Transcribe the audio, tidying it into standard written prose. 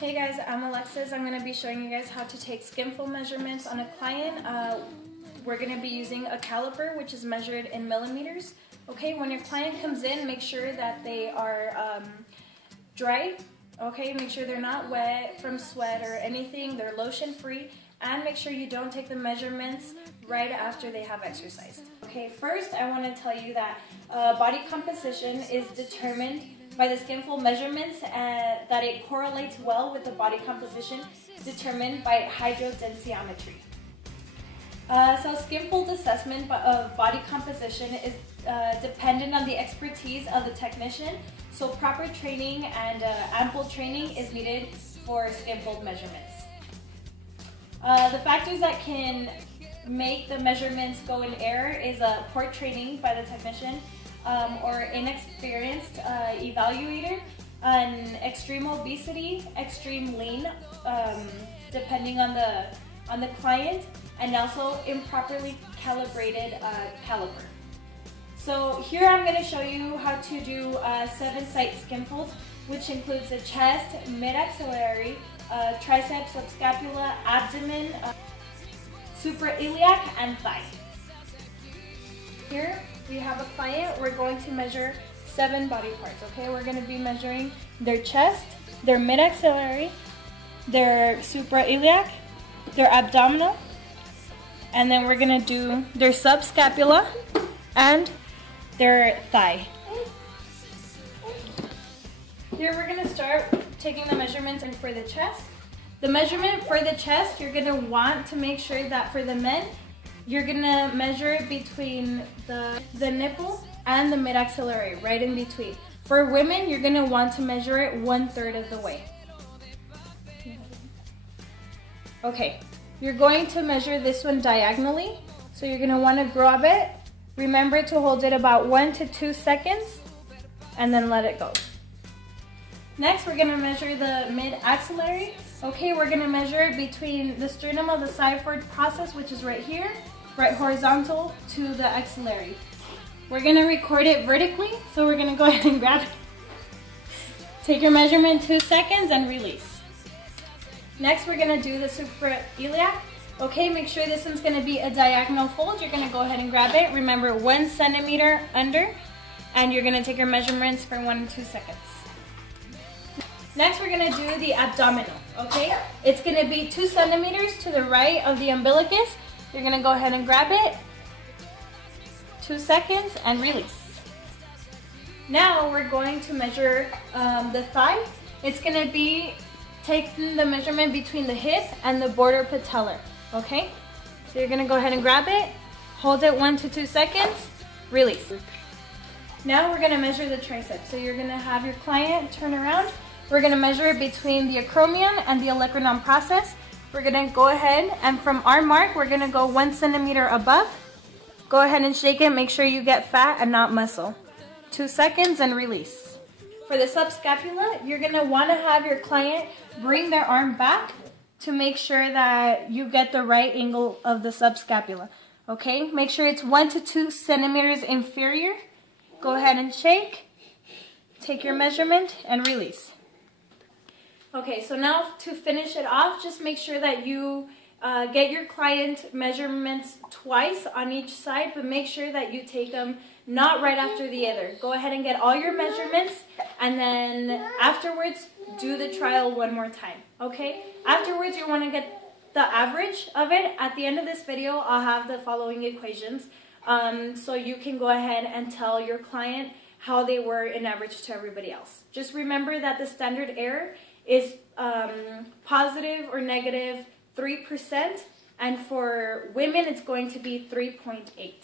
Hey guys, I'm Alexis. I'm going to be showing you guys how to take skinfold measurements on a client. We're going to be using a caliper, which is measured in millimeters. Okay, when your client comes in, make sure that they are dry. Okay, make sure they're not wet from sweat or anything. They're lotion free, and make sure you don't take the measurements right after they have exercised. Okay, first I want to tell you that body composition is determined by the skinfold measurements, that it correlates well with the body composition determined by hydrodensiometry. So skinfold assessment of body composition is dependent on the expertise of the technician, so proper training and ample training is needed for skinfold measurements. The factors that can make the measurements go in error is poor training by the technician, or inexperienced evaluator, an extreme obesity, extreme lean, depending on the client, and also improperly calibrated caliper. So here I'm going to show you how to do 7-site skinfolds, which includes the chest, mid-axillary, triceps, subscapula, abdomen, suprailiac, and thigh. Here we have a client. We're going to measure 7 body parts. Okay, we're going to be measuring their chest, their mid-axillary, their suprailiac, their abdominal, and then we're going to do their subscapula and their thigh. Here we're going to start taking the measurements for the chest. The measurement for the chest, you're going to want to make sure that for the men, you're going to measure it between the nipple and the mid-axillary, right in between. For women, you're going to want to measure it 1/3 of the way. Okay, you're going to measure this one diagonally. So you're going to want to grab it. Remember to hold it about 1 to 2 seconds and then let it go. Next, we're going to measure the mid-axillary. Okay, we're going to measure it between the sternum of the xiphoid process, which is right here, right horizontal to the axillary. We're going to record it vertically, so we're going to go ahead and grab it. Take your measurement 2 seconds and release. Next, we're going to do the suprailiac. Okay, make sure this one's going to be a diagonal fold. You're going to go ahead and grab it. Remember, 1 centimeter under, and you're going to take your measurements for 1 to 2 seconds. Next, we're going to do the abdominal, okay? It's going to be 2 centimeters to the right of the umbilicus. You're going to go ahead and grab it, 2 seconds, and release. Now, we're going to measure the thigh. It's going to be taking the measurement between the hip and the border patellar, okay? So you're going to go ahead and grab it, hold it 1 to 2 seconds, release. Now, we're going to measure the triceps. So you're going to have your client turn around. We're going to measure it between the acromion and the olecranon process. We're going to go ahead and from our mark, we're going to go 1 centimeter above. Go ahead and shake it. Make sure you get fat and not muscle. 2 seconds and release. For the subscapula, you're going to want to have your client bring their arm back to make sure that you get the right angle of the subscapula. Okay, make sure it's 1 to 2 centimeters inferior. Go ahead and shake. Take your measurement and release. Okay, so now to finish it off, just make sure that you get your client measurements twice on each side, but make sure that you take them not right after the other. Go ahead and get all your measurements, and then afterwards, do the trial 1 more time, okay? Afterwards, you want to get the average of it. At the end of this video, I'll have the following equations, so you can go ahead and tell your client how they were in average to everybody else. Just remember that the standard error is positive or negative 3%, and for women it's going to be 3.8.